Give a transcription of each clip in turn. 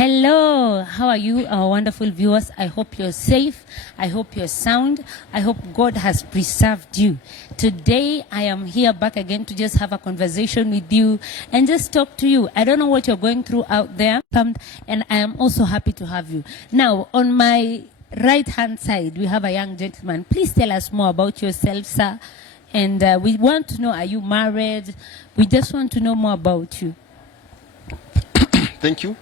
Hello, how are you, our wonderful viewers? I hope you're safe. I hope you're sound. I hope God has preserved you. Today, I am here back again to just have a conversation with you and just talk to you. I don't know what you're going through out there, and I am also happy to have you. Now, on my right-hand side, we have a young gentleman. Please tell us more about yourself, sir. And we want to know, are you married? We just want to know more about you. Thank you.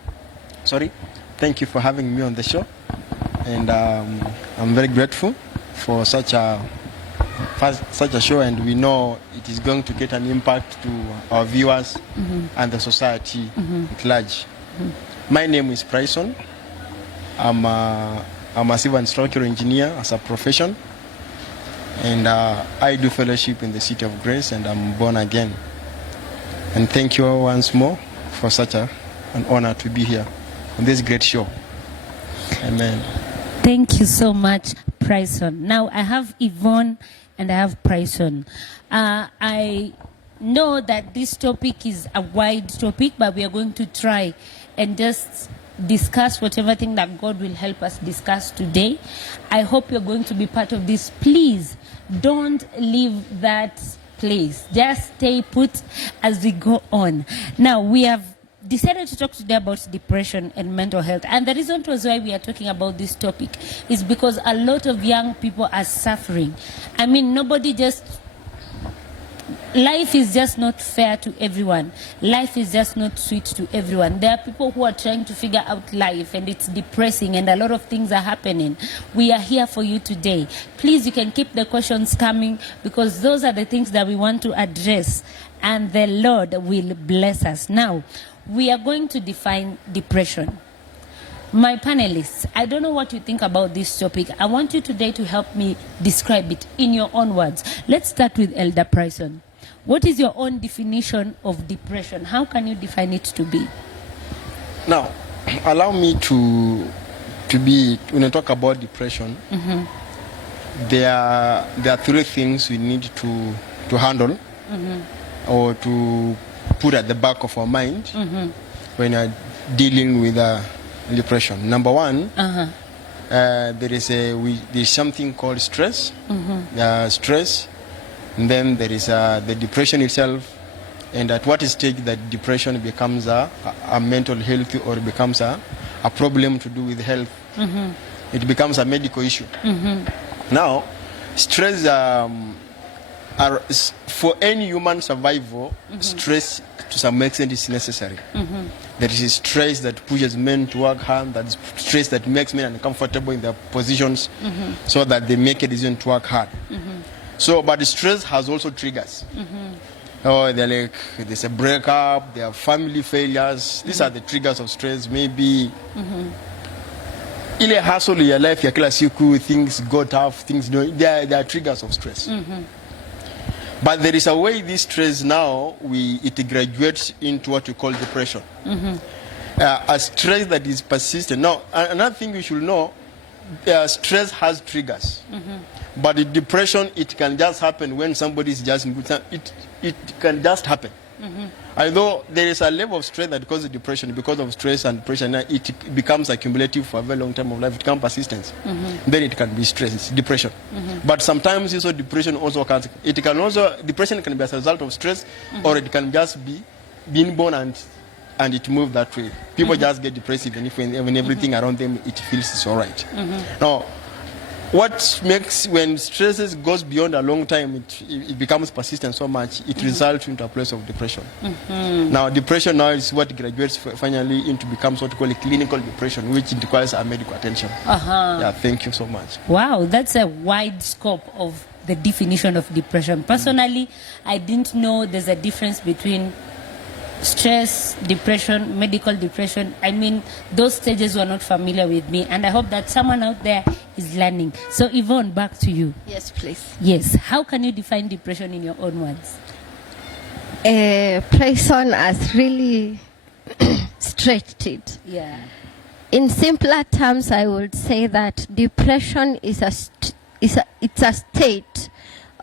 Thank you for having me on the show, and I'm very grateful for such a show, and we know it is going to get an impact to our viewers and the society at large. My name is Bryson. I'm a civil and structural engineer as a profession, and I do fellowship in the City of Grace, and I'm born again. And thank you once more for such an honor to be here on this great show. Amen. Thank you so much, Bryson. Now, I have Yvonne and I have Bryson. I know that this topic is a wide topic, but we are going to try and just discuss whatever thing that God will help us discuss today. I hope you're going to be part of this. Please don't leave that place. Just stay put as we go on. Now, we have decided to talk today about depression and mental health, and the reason was why we are talking about this topic is because a lot of young people are suffering. I mean, life is just not fair to everyone. Life is just not sweet to everyone. There are people who are trying to figure out life, and it's depressing, and a lot of things are happening. We are here for you today. Please, you can keep the questions coming, because those are the things that we want to address, and the Lord will bless us. Now, we are going to define depression. My panelists, I don't know what you think about this topic. I want you today to help me describe it in your own words. Let's start with Elder Bryson. What is your own definition of depression? How can you define it to be? Now, allow me to be, when I talk about depression, there are three things we need to handle or to put at the back of our mind when you're dealing with depression. Number one, there is something called stress. Stress, and then there is the depression itself, and at what stage that depression becomes a mental health, or becomes a problem to do with health. It becomes a medical issue. Now, stress, for any human survival, stress to some extent is necessary. There is stress that pushes men to work hard, that is stress that makes men uncomfortable in their positions, so that they make a decision to work hard. So, but stress has also triggers. Oh, they're like, there's a breakup, there are family failures. These are the triggers of stress. Maybe ile hustle in your life, ya kila siku, things go tough, there are triggers of stress. But there is a way this stress now, it graduates into what we call depression. A stress that is persistent. Now, another thing you should know, stress has triggers. But in depression, it can just happen when somebody is just in good time. It can just happen. Although there is a level of stress that causes depression, because of stress and pressure, it becomes accumulative for a very long time of life. It becomes persistent. Then it can be stress, depression. But sometimes also depression also occurs. Depression can be as a result of stress, or it can just be being born and it moves that way. People just get depressed even when everything around them, it feels it's all right. Now, what makes, when stresses goes beyond a long time, it becomes persistent so much, it results into a place of depression. Now, depression now is what graduates finally into becomes what we call a clinical depression, which requires a medical attention. Yeah, thank you so much. Wow, that's a wide scope of the definition of depression. Personally, I didn't know there's a difference between stress, depression, medical depression. I mean, those stages were not familiar with me, and I hope that someone out there is learning. So, Yvonne, back to you. Yes, please. Yes. How can you define depression in your own words? Bryson has really stretched it. Yeah. In simpler terms, I would say that depression is a state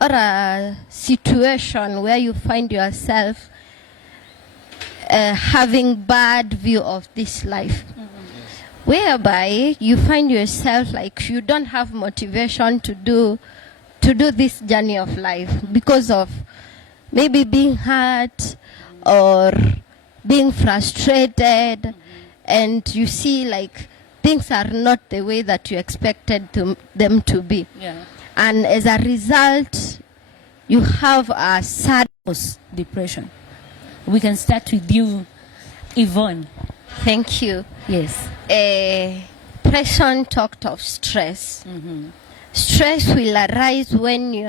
or a situation where you find yourself having bad view of this life, whereby you find yourself like you don't have motivation to do this journey of life because of maybe being hurt or being frustrated, and you see like things are not the way that you expected them to be. Yeah. And as a result, you have a sad Depression. We can start with you, Yvonne. Thank you. Yes. Preston talked of stress. Stress will arise when you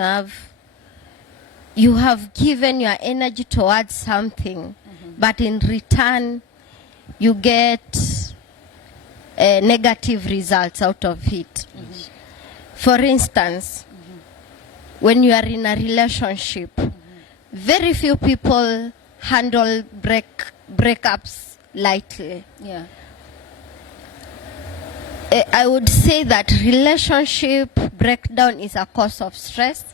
have given your energy towards something, but in return you get negative results out of it. For instance, when you are in a relationship, very few people handle breakups lightly. Yeah. I would say that relationship breakdown is a cause of stress,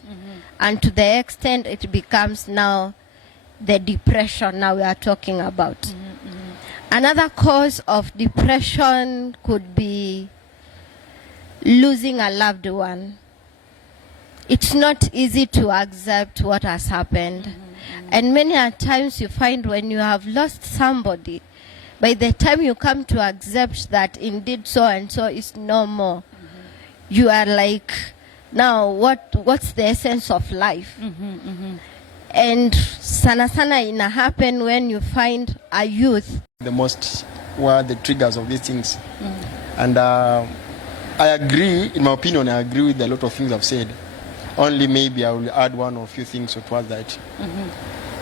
and to the extent it becomes now the depression now we are talking about. Another cause of depression could be losing a loved one. It's not easy to accept what has happened. And many a times you find when you have lost somebody, by the time you come to accept that indeed so and so is no more, you are like, now what's the essence of life? And sana ina happen when you find a youth. The most were the triggers of these things. And I agree, in my opinion, I agree with a lot of things I've said. Only maybe I will add one or few things towards that.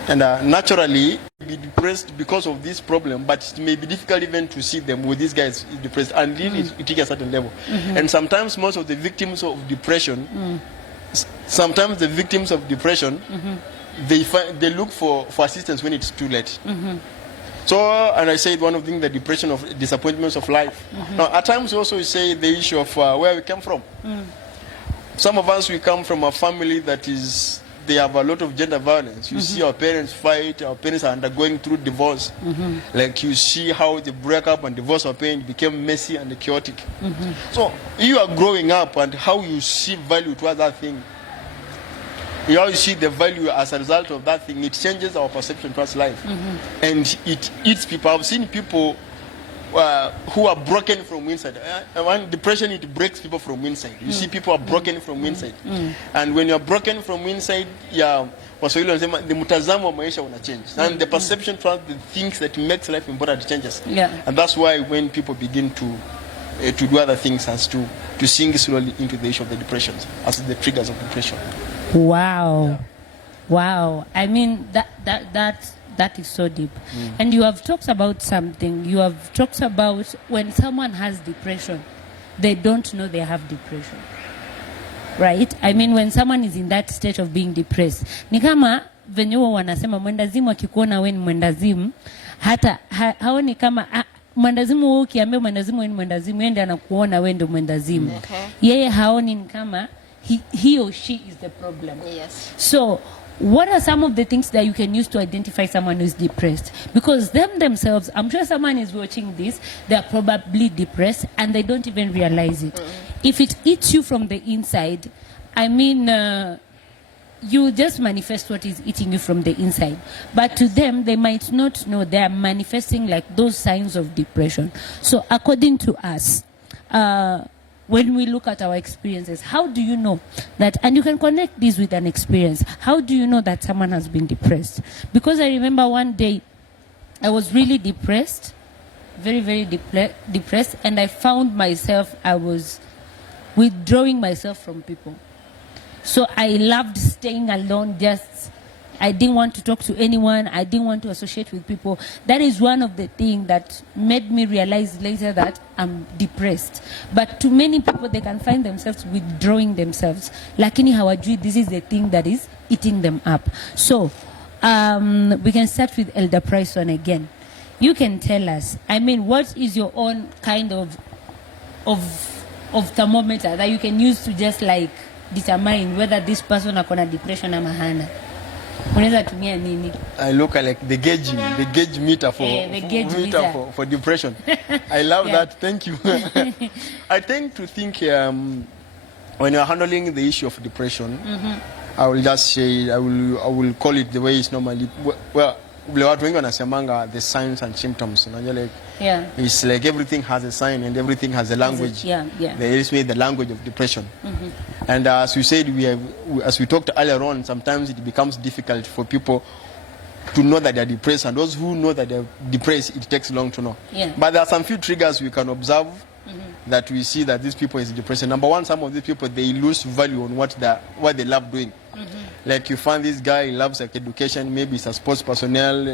And naturally, be depressed because of this problem, but it may be difficult even to see them with these guys depressed until it reaches a certain level. And sometimes most of the victims of depression, they look for assistance when it's too late. So, and I said one of the things, the depression of disappointments of life. Now, at times we also say the issue of where we come from. Some of us, we come from a family that is, they have a lot of gender violence. You see our parents fight, our parents are undergoing through divorce. Like you see how the breakup and divorce of parents became messy and chaotic. So you are growing up and how you see value towards that thing. You always see the value as a result of that thing. It changes our perception towards life. And it eats people. I've seen people who are broken from inside. When depression, it breaks people from inside. You see people are broken from inside. And when you're broken from inside, Waswahili wanasema the mtazamo wa maisha una change. And the perception towards the things that makes life important changes. And that's why when people begin to do other things as to sink slowly into the issue of the depression as the triggers of depression. Wow. Wow. I mean, that is so deep. And you have talked about something. You have talked about when someone has depression, they don't know they have depression. Right? I mean, when someone is in that state of being depressed, ni kama venye huwa wanasema mwendazimu akikuona wewe ni mwendazimu, hata haoni kama mwendazimu wewe ukiambia mwendazimu wewe ni mwendazimu, yeye ndiye anakuona wewe ndio mwendazimu. Yeye haoni ni kama he or she is the problem. Yes. So, what are some of the things that you can use to identify someone who is depressed? Because themselves, I'm sure someone is watching this, they're probably depressed and they don't even realize it. If it eats you from the inside, I mean, you just manifest what is eating you from the inside. But to them, they might not know they are manifesting like those signs of depression. So according to us, when we look at our experiences, how do you know that, and you can connect this with an experience, how do you know that someone has been depressed? Because I remember one day, I was really depressed, very, very depressed, and I found myself, I was withdrawing myself from people. So I loved staying alone, I didn't want to talk to anyone. I didn't want to associate with people. That is one of the things that made me realize later that I'm depressed. But to many people, they can find themselves withdrawing themselves. Lakini hawajui, this is the thing that is eating them up. So we can start with Elder Bryson again. You can tell us, I mean, what is your own kind of thermometer that you can use to just like determine whether this person akona depression ama hana? Unaweza tumia nini? I look at like the gauge meter for the gauge meter. For depression. I love Yeah. that. Thank you. I tend to think when you're handling the issue of depression, I will just say I will call it the way it's normally. Well, vile watu wengi wanasemanga the signs and symptoms. Unajua like Yeah. it's like everything has a sign and everything has a language. Yeah, yeah. There is the language of depression. And as we said, as we talked earlier on, sometimes it becomes difficult for people to know that they're depressed, and those who know that they're depressed, it takes long to know. Yeah. But there are some few triggers we can observe that we see that these people is depressed. Number one, some of these people, they lose value on what they love doing. Like you find this guy, he loves like education, maybe he's a sports personnel.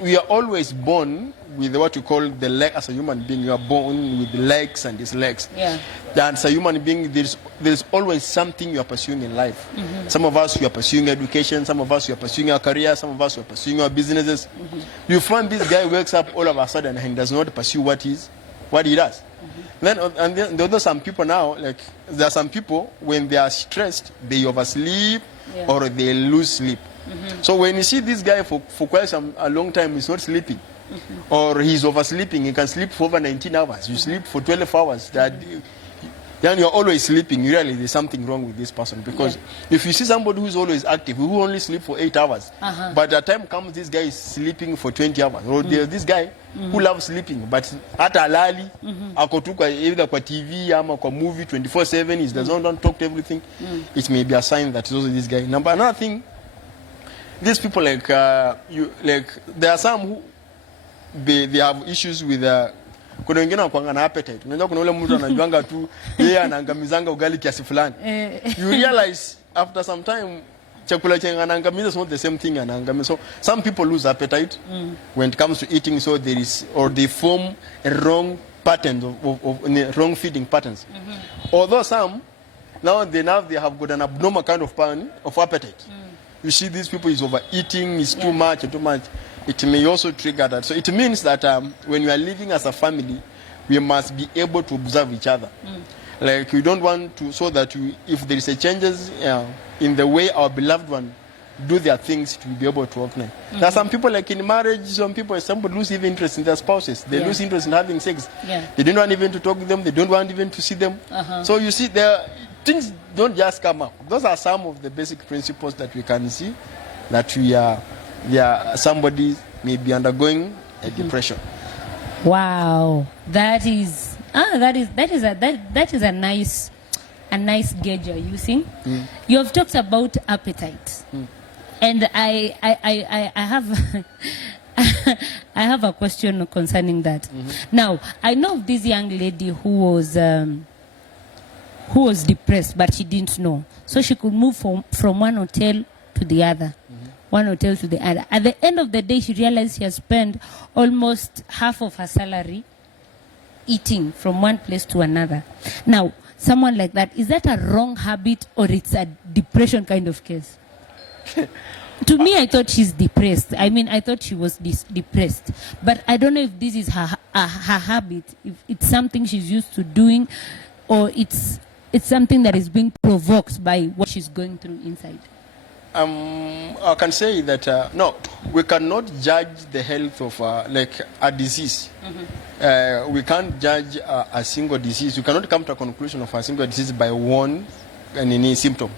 We are always born with what you call the leg. As a human being, you are born with legs and dislikes. Yeah. And as a human being, there's always something you are pursuing in life. Some of us, we are pursuing education. Some of us, we are pursuing our career. Some of us, we are pursuing our businesses. You find this guy wakes up all of a sudden and he does not pursue what he does. Then there are some people now, like there are some people, when they are stressed, they oversleep or they lose sleep. So when you see this guy for quite a long time, he's not sleeping. Or he's oversleeping, he can sleep for over 19 hours. You sleep for 12 hours. Then you're always sleeping. You realize there's something wrong with this person. Because if you see somebody who's always active, who only sleep for 8 hours, but the time comes this guy is sleeping for 20 hours. Or there's this guy who loves sleeping, but hata alali, ako tu either kwa TV ama kwa movie 24/7, he doesn't want to talk to everything. It may be a sign that it's also this guy. Another thing, these people there are some who they have issues with kuna wengine wanakuanga na appetite. Unajua kuna ule mtu anajuanga tu yeye anaangamizanga ugali kiasi fulani. You realize after some time chakula chenye anaangamiza is not the same thing anaangamiza. So some people lose appetite when it comes to eating, so they form a wrong pattern of wrong feeding patterns. Although some now they have got an abnormal kind of pattern of appetite. You see these people is overeating, is too much. It may also trigger that. So it means that when you are living as a family, we must be able to observe each other. Like we don't want to, so that if there is a changes in the way our beloved one do their things, to be able to open. There are some people like in marriage, somebody lose even interest in their spouses. They lose interest in having sex. They don't want even to talk to them. They don't want even to see them. So you see, things don't just come up. Those are some of the basic principles that we can see that somebody may be undergoing a depression. Wow, that is a nice gauge you're using. You have talked about appetite, and I have I have a question concerning that. Now I know of this young lady who was depressed, but she didn't know, so she could move from one hotel to the other. One hotel to the other. At the end of the day, she realized she has spent almost half of her salary eating from one place to another. Now, someone like that, is that a wrong habit or it's a depression kind of case? To me, I thought she's depressed. I mean, I thought she was depressed. But I don't know if this is her habit, if it's something she's used to doing, or it's something that is being provoked by what she's going through inside. I can say that no, we cannot judge the health of like a disease. We can't judge a single disease. We cannot come to a conclusion of a single disease by one any symptom.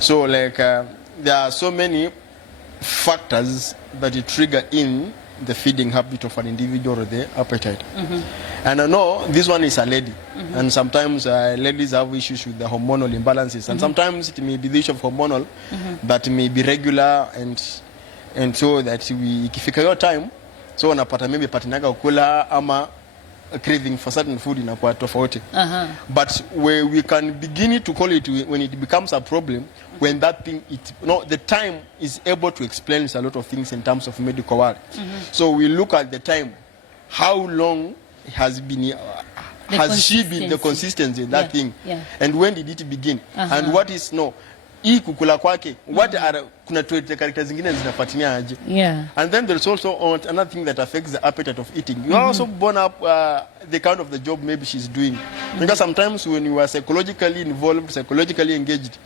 So like there are so many factors that it trigger in the feeding habit of an individual or the appetite. And I know this one is a lady, and sometimes ladies have issues with the hormonal imbalances, and sometimes it may be the issue of hormonal that may be regular, and so that ikifika your time, so unapata maybe patinaga ukula ama a craving for certain food inakuwa tofauti. But where we can begin to call it when it becomes a problem, when that thing the time is able to explain a lot of things in terms of medical work. So we look at the time, how long has she been the consistency in that thing, and when did it begin, and what is hii kukula kwake, what are kuna characters zingine zinafuatilia aje. And then there's also another thing that affects the appetite of eating. You are also born up the kind of the job maybe she's doing, because sometimes when you are psychologically involved, psychologically engaged,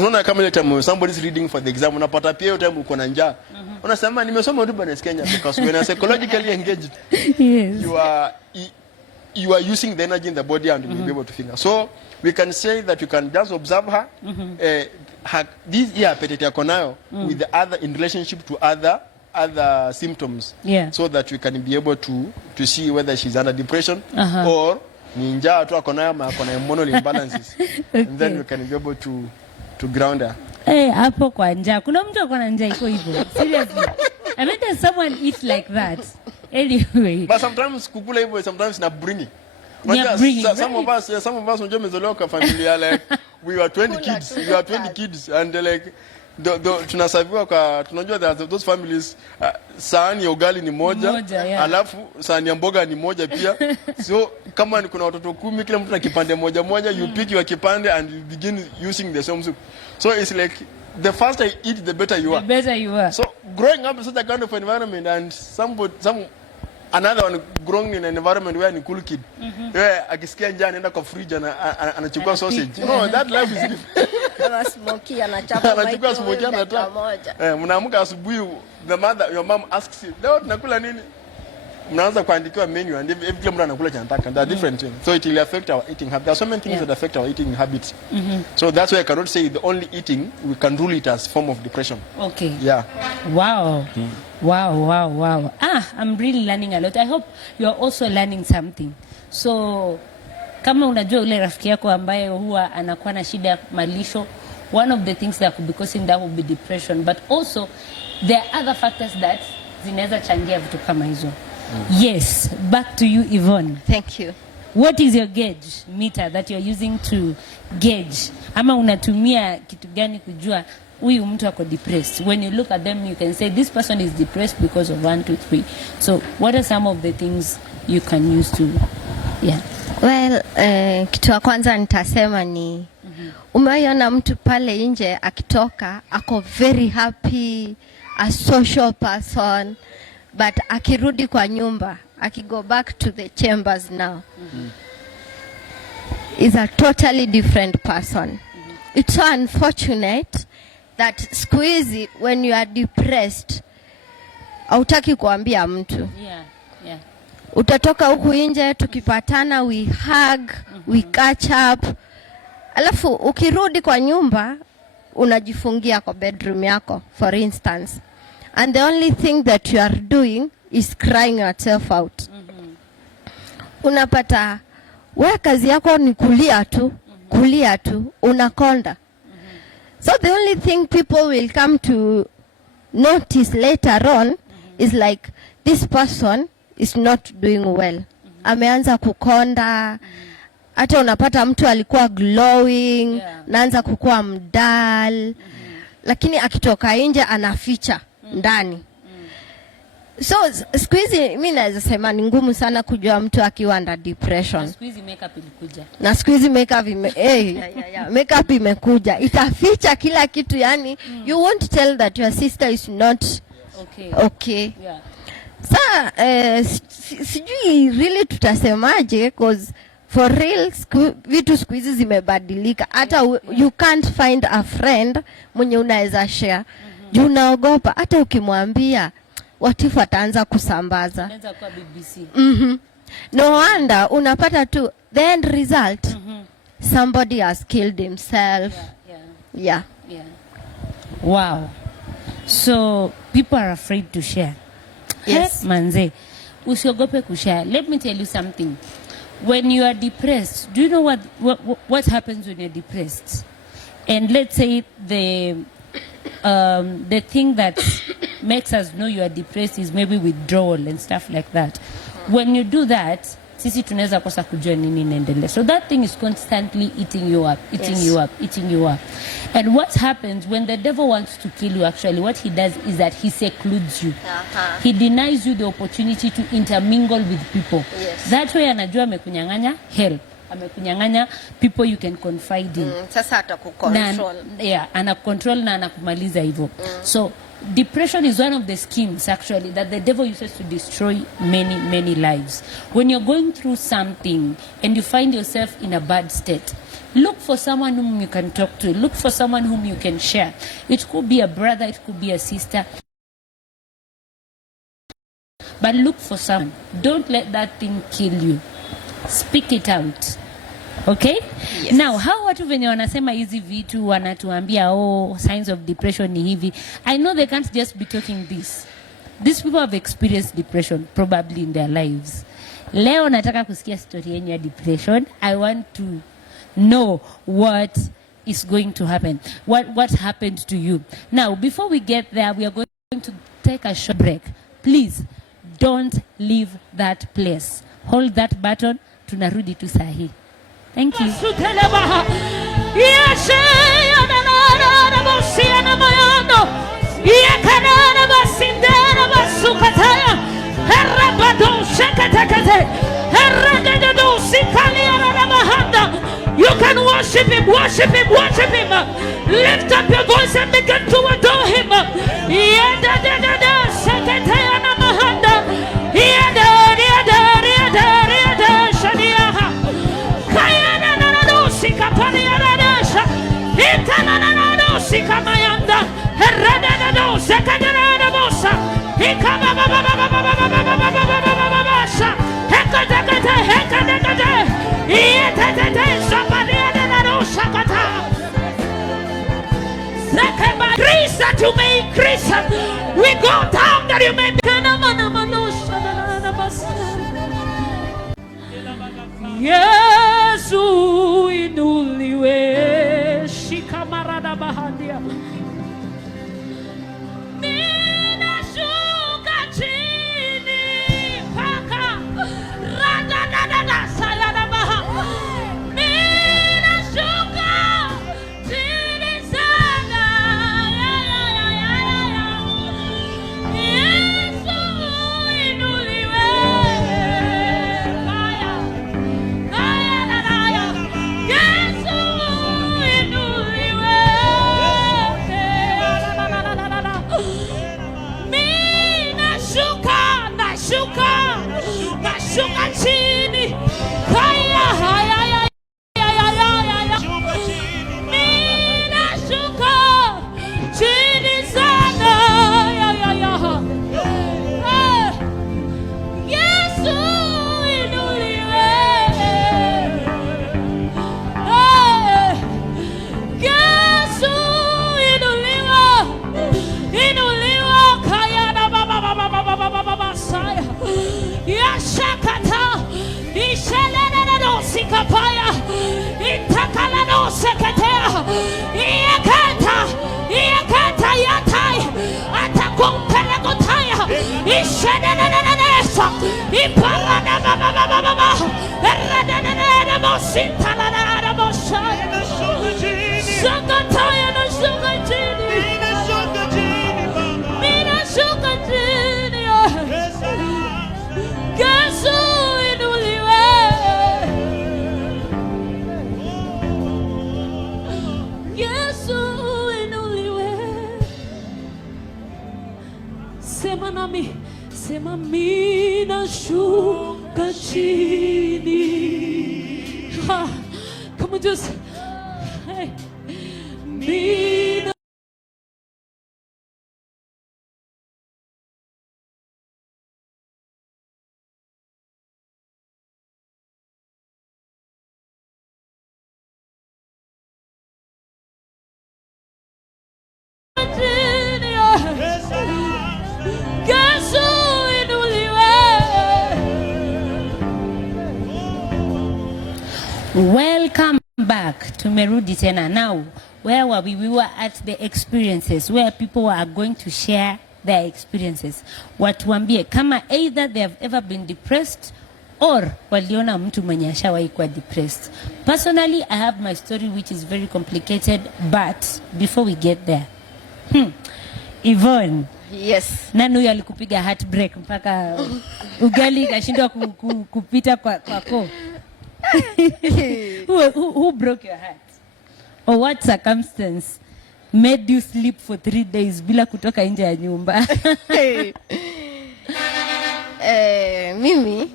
unaona kama ile time somebody is reading for the exam, unapata pia hiyo time uko na njaa. Unasema nimesoma tu bana Kenya, because when you are psychologically engaged, Yes. you are using the energy in the body and you'll be able to finger. So we can say that you can just observe her, this appetite yako nayo with the other, in relationship to other symptoms, Yeah. so that we can be able to see whether she's under depression or ni njaa tu ako nayo ama ako na hormonal imbalances. And then we can be able to ground her. Hapo kwa njaa. Kuna mtu ako na njaa iko hivyo. Seriously. I mean, does someone eat like that? Anyway. But sometimes kukula hivyo, sometimes na bringing. Yeah, bringing, Some of us unajua mezoleo kwa familia, like we were 20 kids, we were 20 kids, and like tunasaviwa kwa, tunajua those families, sahani ya ugali ni moja, yeah. Alafu sahani ya mboga ni moja pia. So kama ni kuna watoto 10, kila mtu na kipande moja, you pick your kipande and you begin using the same soup. So it's like the faster you eat, the better you are. The better you are. So growing up in such a kind of environment, and another one growing in an environment where ni cool kid, where akisikia njaa anaenda kwa fridge anachukua sausage. No, that life is different. Kama smoky anachapa Anachukua smoky anataka. Mnaamka asubuhi, your mom asks you, leo tunakula nini? Mnaanza kuandikiwa menu, and every kila mtu anakula cha anataka. There are different things. So it will affect our eating habits. There are so many things that affect our eating habits. So that's why I cannot say the only eating, we can rule it as form of depression. Okay. Yeah. Wow. Wow. I'm really learning a lot. I hope you are also learning something. So, kama unajua ule rafiki yako ambaye huwa anakuwa na shida ya malisho, one of the things that could be causing that would be depression. But also, there are other factors that zinaweza changia vitu kama hizo. Yes, back to you, Yvonne. Thank you. What is your gauge meter that you're using to gauge? Ama unatumia kitu gani kujua huyu mtu ako depressed? When you look at them, you can say this person is depressed because of 1, 2, 3. So what are some of the things you can use to, yeah? Well, kitu ya kwanza nitasema ni umeona mtu pale nje akitoka ako very happy, a social person, but akirudi kwa nyumba, akigo back to the chambers now, is a totally different person. It's so unfortunate that siku hizi when you are depressed hautaki kuambia mtu. Yeah. Utatoka huku nje, tukipatana we hug, we catch up. Alafu ukirudi kwa nyumba unajifungia kwa bedroom yako, for instance. And the only thing that you are doing is crying yourself out. Unapata wewe kazi yako ni kulia tu, unakonda. So the only thing people will come to notice later on is like, this person is not doing well. Ameanza kukonda. Hata unapata mtu alikuwa glowing, naanza kukua mdal. Lakini akitoka nje anaficha ndani. So siku hizi mimi naweza sema ni ngumu sana kujua mtu akiwa under depression. Siku hizi makeup ilikuja. Na siku hizi makeup makeup imekuja. Itaficha kila kitu, yani you won't tell that your sister is not okay. Yeah. Sijui really tutasemaje, cause for real vitu siku hizi zimebadilika. Hata you can't find a friend mwenye unaweza share. Juu unaogopa hata ukimwambia what if ataanza kusambaza. Anaweza kuwa BBC. No wonder unapata tu the end result. Somebody has killed himself. Yeah. Wow. So people are afraid to share. Yes. Manze, usiogope kushare. Let me tell you something. When you are depressed, do you know what happens when you're depressed? And let's say the thing that makes us know you are depressed is maybe withdrawal and stuff like that. When you do that, sisi tunaweza kosa kujua nini inaendelea. So that thing is constantly eating you up. And what happens when the devil wants to kill you, actually, what he does is that he secludes you. He denies you the opportunity to intermingle with people. That way anajua amekunyang'anya help. Amekunyang'anya people you can confide in. Sasa atakucontrol. Anakucontrol na anakumaliza hivyo. So Depression is one of the schemes actually that the devil uses to destroy many lives. When you're going through something and you find yourself in a bad state, look for someone whom you can talk to. Look for someone whom you can share. It could be a brother, it could be a sister. But look for someone. Don't let that thing kill you. Speak it out. Okay? Yes. Now, how watu venye wanasema hizi vitu wanatuambia signs of depression ni hivi. I know they can't just be talking this. These people have experienced depression probably in their lives. Leo nataka kusikia story yenu ya depression. I want to know what is going to happen. What happened to you. Now, before we get there, we are going to take a short break. Please, don't leave that place. Hold that button. Tunarudi tu sahi. Thank you. You can worship him, worship him, worship him. Lift up your voice and begin to adore him. Increase that you may increase. We go down that you may be. Yesu inuliwe shikamarada bahandia. Ninashuka chini paka radadada sayada baha. Ninashuka chini sana. Yesu inuliwe. Yesu inuliwe. Nashuka chini. Haya haya haya haya. Ninashuka chini sana. Yesu inuliwe. Yesu inuliwe. Inuliwe kaya na baba saya. Yashakata ishelena no sikapaya itakala no seketea iekata yatai atakumpele gotaya ishelena nesa iparana baba erredena mosintala na mosaya sakataya no sukatini mina sukatini Yesu inuliwe. Yesu inuliwe. Sema nami, sema mina shuka chini. Come on, just hey. Mina Yesu inuliwe. Welcome back. Tumerudi tena. Now, where were we? We were at the experiences where people are going to share their experiences. Watuambie kama either they have ever been depressed or waliona mtu mwenye ashawahi kuwa depressed. Personally, I have my story which is very complicated, but before we get there, Yvonne. Yes. Nani huyo alikupiga heartbreak mpaka ugali kashindwa kupita kwa koo? who broke your heart? Or what circumstance made you sleep for 3 days bila kutoka nje ya nyumba? Mimi,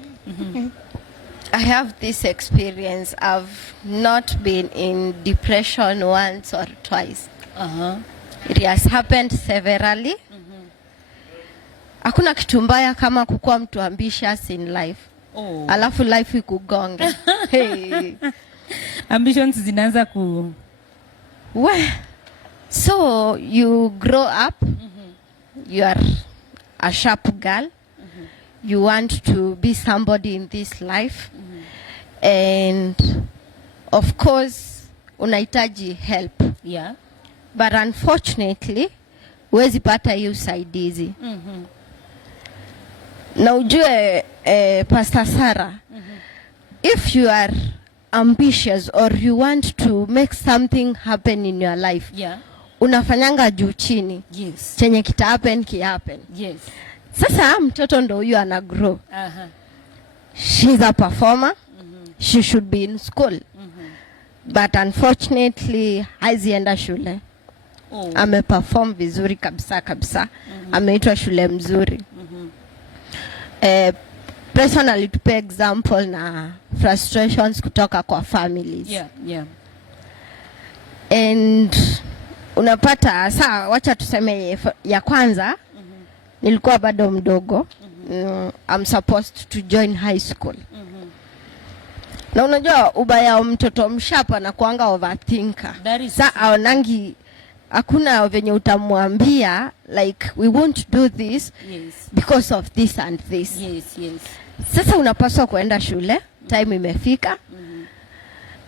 I have this experience. I've not been in depression once or twice. It has happened severally. Hakuna kitu mbaya kama kukuwa mtu ambitious in life. Alafu life ikugonga. Hey. Ambitions zinaanza ku... So you grow up, you are a sharp girl, you want to be somebody in this life, and of course unahitaji help. Yeah. But unfortunately, huwezi pata hiyo usaidizi. Na ujue, Pastor Sarah, if you are ambitious or you want to make something happen in your life, Yeah. unafanyanga juu chini. Yes. Chenye kita happen ki happen. Yes. Sasa mtoto ndo huyu ana grow. She's a performer. She should be in school. But unfortunately hazienda shule. Ameperform vizuri kabisa kabisa. Ameitwa shule mzuri. Personally tupe example na frustrations kutoka kwa families. Yeah, yeah. And unapata saa, wacha tuseme ya kwanza, nilikuwa bado mdogo. I'm supposed to join high school. Na unajua ubaya wa mtoto mshapa na kuanga overthinker. Saa aonangi hakuna venye utamwambia like we won't do this, Yes. because of this and this. Yes, yes. Sasa unapaswa kuenda shule, time imefika.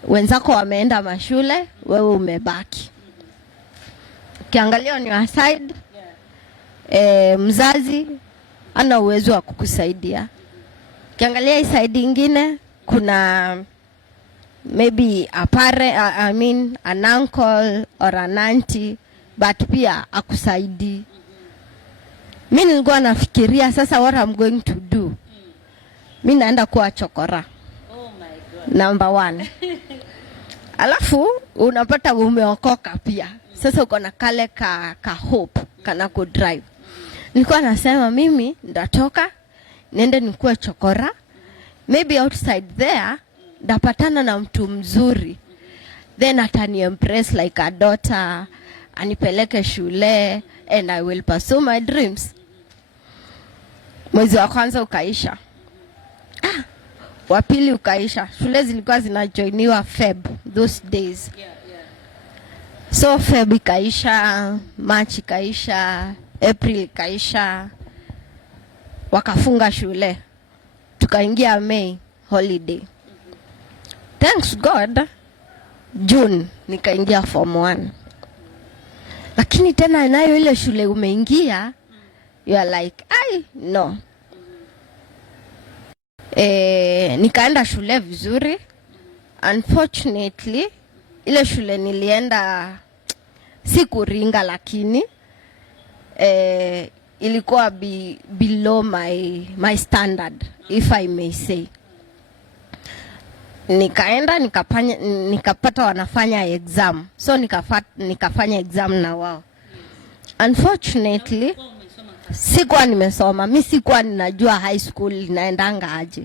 Wenzako wameenda mashule, wewe umebaki. Ukiangalia on your side, mzazi ana uwezo wa kukusaidia. Ukiangalia hii side ingine, kuna maybe an uncle or an auntie, but pia akusaidi. Mimi nilikuwa nafikiria sasa what I'm going to do. Mimi naenda kuwa chokora. Oh my God. Number 1. Alafu unapata umeokoka pia. Sasa uko na kale ka hope kana ku drive. Nilikuwa nasema mimi ndatoka niende nikuwe chokora. Maybe outside there ndapatana na mtu mzuri. Then atani impress like a daughter, anipeleke shule, and I will pursue my dreams. Mwezi wa kwanza ukaisha. Wa pili ukaisha. Shule zilikuwa zinajoiniwa Feb those days. So Feb ikaisha, March ikaisha, April ikaisha. Wakafunga shule. Tukaingia May holiday. Thanks God, June nikaingia form 1. Lakini tena nayo ile shule umeingia, you are like, no. Nikaenda shule vizuri. Unfortunately, ile shule nilienda sikuringa, lakini ilikuwa below my standard, if I may say. Nikaenda nikapata wanafanya exam, so nikafanya exam na wao. Unfortunately, sikuwa nimesoma. Mimi sikuwa ninajua high school inaendanga aje.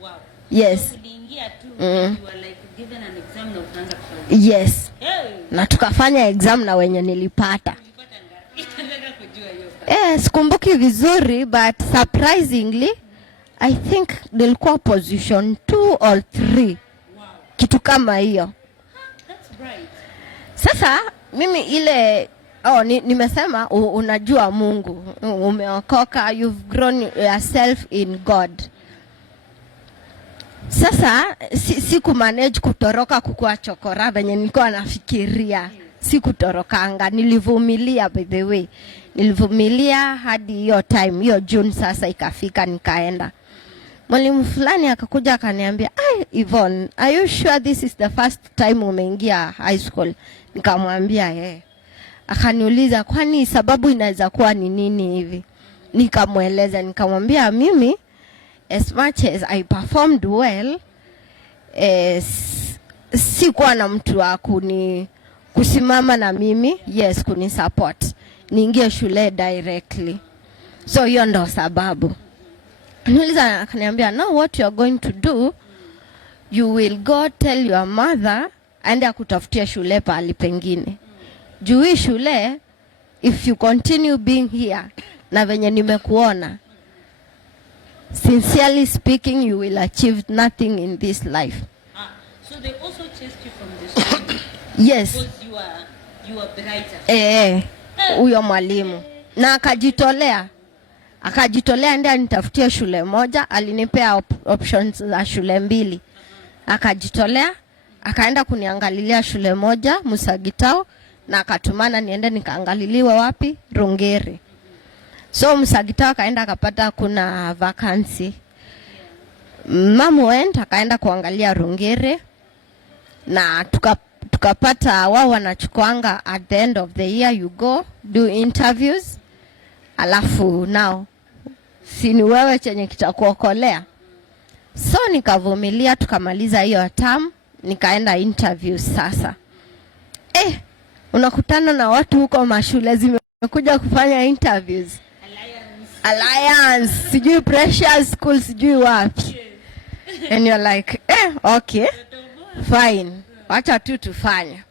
Wow. Yes. So uliingia tu, you were like given an exam na ukaanza kufanya. Yes. Hey. Na tukafanya exam na wenye nilipata. Nataka kujua hiyo. Sikumbuki vizuri, but surprisingly I think nilikuwa position 2 or 3. Wow. Kitu kama hiyo. That's bright. Sasa mimi ile nimesema unajua Mungu, umeokoka, you've grown yourself in God. Sasa siku manage kutoroka kukua chokora venye nilikuwa nafikiria. Sikutorokanga, nilivumilia. By the way, nilivumilia hadi hiyo time, hiyo June sasa ikafika, nikaenda. Mwalimu fulani akakuja akaniambia, Yvonne, are you sure this is the first time umeingia high school? Nikamwambia Akaniuliza, kwani sababu inaweza kuwa ni nini hivi? Nikamweleza, nikamwambia mimi, as much as I performed well, sikuwa na mtu wa kusimama na mimi, yes, kunisupport niingie shule directly. So hiyo ndo sababu. Niliza akaniambia, now what you are going to do, you will go tell your mother aende akutafutia shule pahali pengine. Juu hii shule, if you continue being here na venye nimekuona, sincerely speaking, you will achieve nothing in this life. So they also chased you from the school? Yes. Because you are brighter. Huyo mwalimu. Na akajitolea ndio anitafutie shule moja, alinipea options za shule 2. Akajitolea, akaenda kuniangalilia shule moja Musagitao, na akatumana niende nikaangaliliwe wapi? Rongeri. So Musagitao akaenda akapata kuna vacancy. Mamu went akaenda kuangalia Rongeri, na tukapata wao wanachukuanga at the end of the year, you go do interviews, alafu now si ni wewe chenye kitakuokolea. So nikavumilia, tukamaliza hiyo term, nikaenda interview sasa. Unakutana na watu huko mashule zimekuja kufanya interviews. Alliance, sijui Precious School, sijui wapi. And you're like, okay, fine, wacha tu tufanya.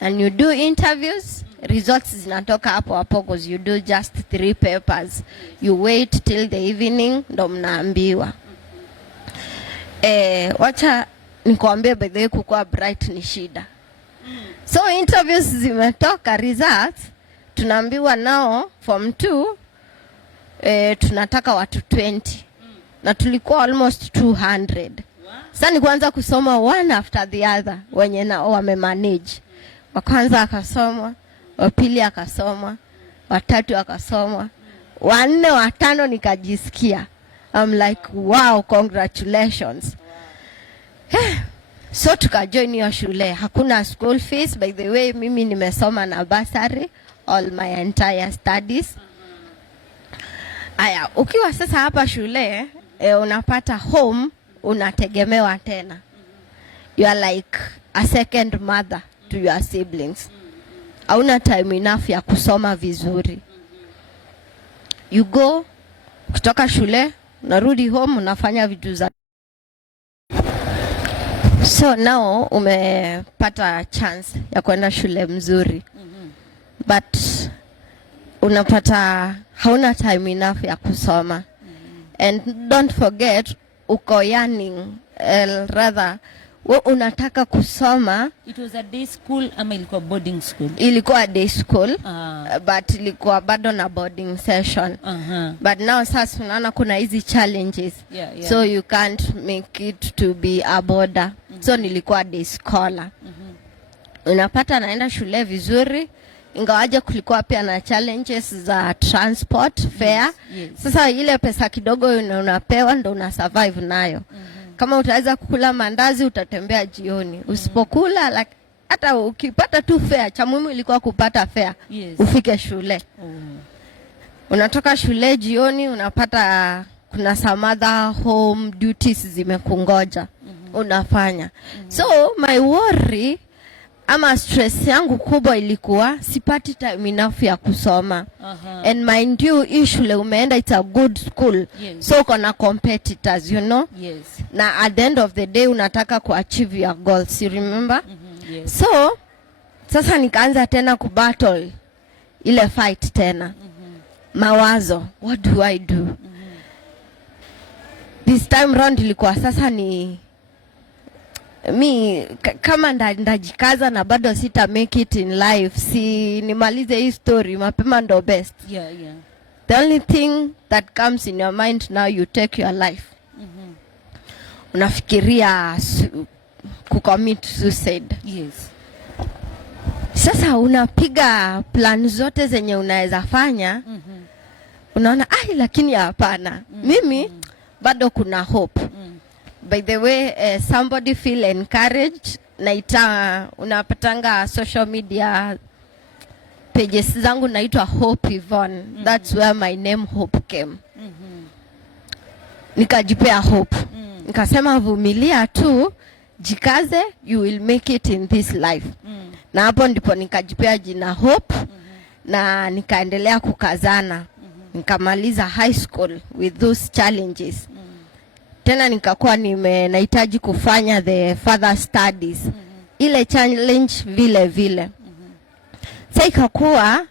And you do interviews, results zinatoka hapo hapo, because you do just 3 papers. You wait till the evening, ndo mnaambiwa. Wacha nikuambie, by the way, kukua bright ni shida. So interviews zimetoka, results, tunaambiwa nao form 2, tunataka watu 20. Na tulikuwa almost 200. Sasa ni kuanza kusoma one after the other, wenye nao wamemanage. Wa kwanza akasoma, wa pili akasoma, wa tatu akasoma, wa 4, wa 5 nikajisikia. I'm like, wow, congratulations. So tukajoin hiyo shule. Hakuna school fees. By the way, mimi nimesoma na bursary all my entire studies. Aya, ukiwa sasa hapa shule, unapata home, unategemewa tena. You are like a second mother to your siblings. Hauna time enough ya kusoma vizuri. You go, kutoka shule, unarudi home, unafanya vitu za. So now umepata chance ya kwenda shule mzuri. But unapata hauna time enough ya kusoma. And don't forget, uko yearning, rather, unataka kusoma. It was a day school ama ilikuwa boarding school? Ilikuwa day school, but ilikuwa bado na boarding session. But now sasa unaona kuna hizi challenges. Yeah. So you can't make it to be a boarder. So nilikuwa day scholar. Unapata naenda shule vizuri, ingawaje kulikuwa pia na challenges za transport fare. Yes. Sasa ile pesa kidogo unapewa ndo una survive nayo. Kama utaweza kukula mandazi utatembea jioni. Usipokula, hata ukipata tu fare, cha muhimu ilikuwa kupata fare. Yes. Ufike shule. Unatoka shule jioni, unapata kuna some other home duties zimekungoja. Unafanya. So my worry ama stress yangu kubwa ilikuwa sipati time enough ya kusoma. And mind you, hii shule umeenda, it's a good school. Yes. So kuna competitors, you know. Yes. Na at the end of the day unataka kuachieve your goals, you remember? Yes. So sasa nikaanza tena kubattle ile fight tena. Mawazo, what do I do? This time round ilikuwa sasa ni mi kama ndajikaza na bado sita make it in life, si nimalize hii story mapema ndo best. Yeah. The only thing that comes in your mind now, you take your life. Unafikiria kucommit suicide. Yes. Sasa unapiga plan zote zenye unaweza fanya. Unaona lakini hapana. Mimi bado kuna hope. By the way, somebody feel encouraged. Naita, unapatanga social media pages zangu naitwa Hope Yvonne. That's where my name Hope came. Nikajipea hope. Nikasema vumilia tu, jikaze, you will make it in this life. Na hapo ndipo nikajipea jina Hope. Na nikaendelea kukazana. Nikamaliza high school with those challenges. Tena nikakuwa nahitaji kufanya the further studies. Ile challenge vile vile. Sasa ikakuwa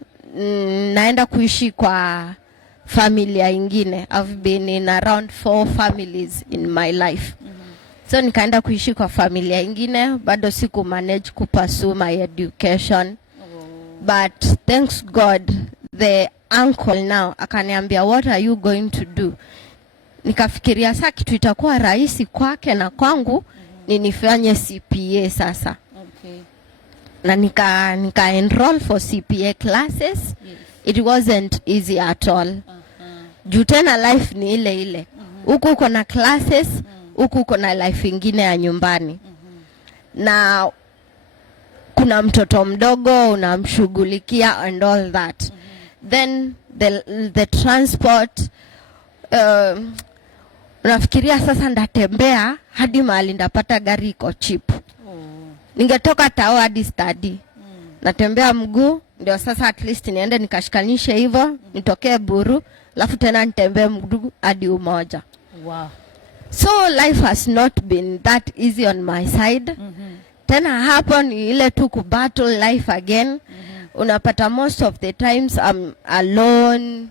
naenda kuishi kwa familia ingine. I've been in around 4 families in my life. So nikaenda kuishi kwa familia ingine, bado siku manage kupursue my education. But thanks God, the uncle now akaniambia, what are you going to do? Nikafikiria sasa kitu itakuwa rahisi kwake na kwangu ni nifanye CPA sasa. Okay. Na nika enroll for CPA classes. Yes. It wasn't easy at all. Juu tena life ni ile ile. Huku uko na classes, huku uko na life ingine ya nyumbani. Na kuna mtoto mdogo unamshughulikia and all that. Then the transport, unafikiria sasa ndatembea hadi mahali ndapata gari iko cheap. Ningetoka Tao hadi study. Natembea mguu ndio sasa at least niende nikashikanishe hivyo, nitokee Buru, alafu tena nitembee mguu hadi Umoja. Wow. So life has not been that easy on my side. Tena hapo ni ile tu kubattle life again. Unapata most of the times I'm alone.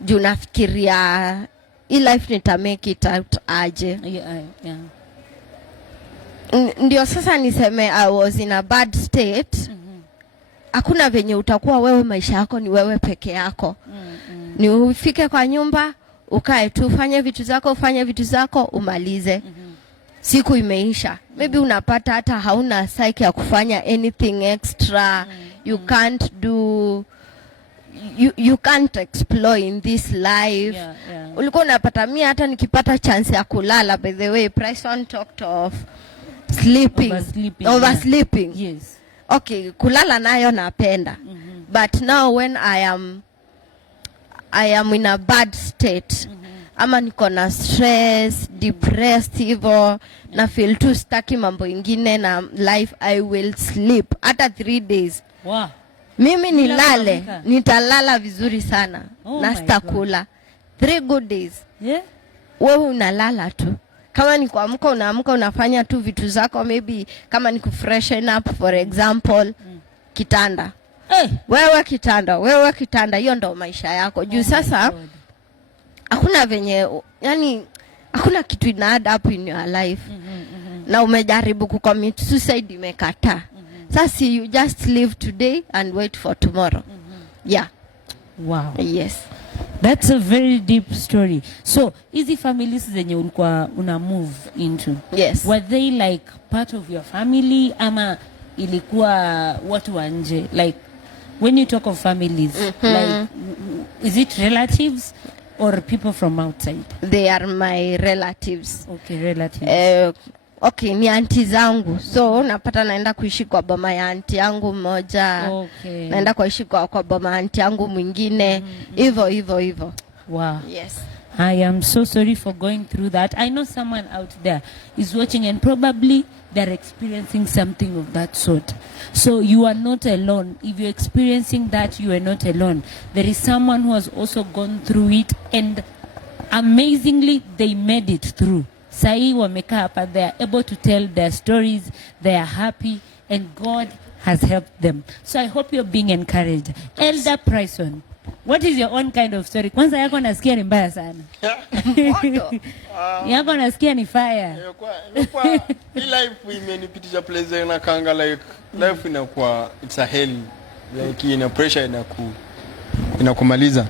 Juu nafikiria hii life nita make it out aje. Yeah. Ndio sasa niseme I was in a bad state. Hakuna venye utakuwa wewe maisha yako ni wewe peke yako. Ni ufike kwa nyumba, ukae tu, ufanye vitu zako, umalize. Siku imeisha. Maybe unapata hata hauna psyche ya kufanya anything extra. You can't do, you can't explore in this life. Yeah. Ulikuwa unapata mimi hata nikipata chance ya kulala, by the way, Bryson talked of sleeping. Oversleeping. Yes. Okay, kulala nayo napenda. But now when I am in a bad state, ama niko na stress, depressed hivyo, na feel too stuck mambo ingine na life, I will sleep hata 3 days. Wow. Mimi nitalala vizuri sana. Na sitakula 3 good days. Yeah. Wewe unalala tu. Kama ni kuamka unaamka unafanya tu vitu zako, maybe kama ni kufreshen up for example, kitanda. Wewe kitanda, hiyo ndo maisha yako. Juu sasa hakuna venye, yani hakuna kitu ina add up in your life. Na umejaribu kucommit suicide, imekataa. Sasa you just live today and wait for tomorrow. Yeah. Wow. Yes. That's a very deep story. So, hizi families zenye ulikuwa una move into, yes, were they like part of your family ama ilikuwa watu wa nje? Like when you talk of families, like is it relatives or people from outside? They are my relatives. Okay, relatives. Okay, ni aunti zangu. So unapata naenda kuishi kwa boma ya aunti yangu mmoja. Okay. Naenda kuishi kwa boma ya aunti yangu mwingine. Hivyo. Wow. Yes. I am so sorry for going through that. I know someone out there is watching and probably they're experiencing something of that sort. So you are not alone. If you're experiencing that, you are not alone. There is someone who has also gone through it and amazingly they made it through. Sai wamekaa hapa, they are able to tell their stories, they are happy and God has helped them. So I hope you're being encouraged. Elder Bryson, what is your own kind of story? Kwanza yako nasikia ni mbaya sana. Yako nasikia ni fire. Hii life imenipitisha place na kanga, like life inakuwa it's a hell, like ina pressure inakumaliza.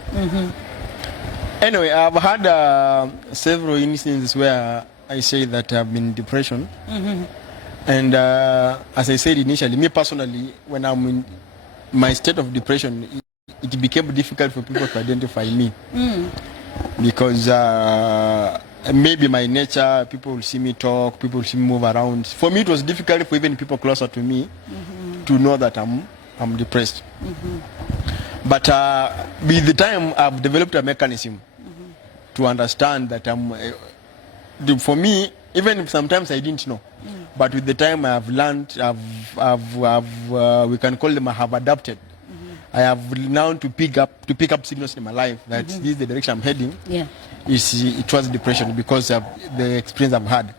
Anyway, I've had several instances where I say that I've been in depression. And as I said initially, me personally, when I'm in my state of depression, it became difficult for people to identify me. Because maybe my nature, people will see me talk, people will see me move around. For me, it was difficult for even people closer to me to know that I'm depressed. But with the time, I've developed a mechanism to understand that for me, even if sometimes I didn't know, But with the time I have learned, we can call them, I have adapted. I have learned to pick up signals in my life that this is the direction I'm heading. Yeah. It was depression because of the experience I've had.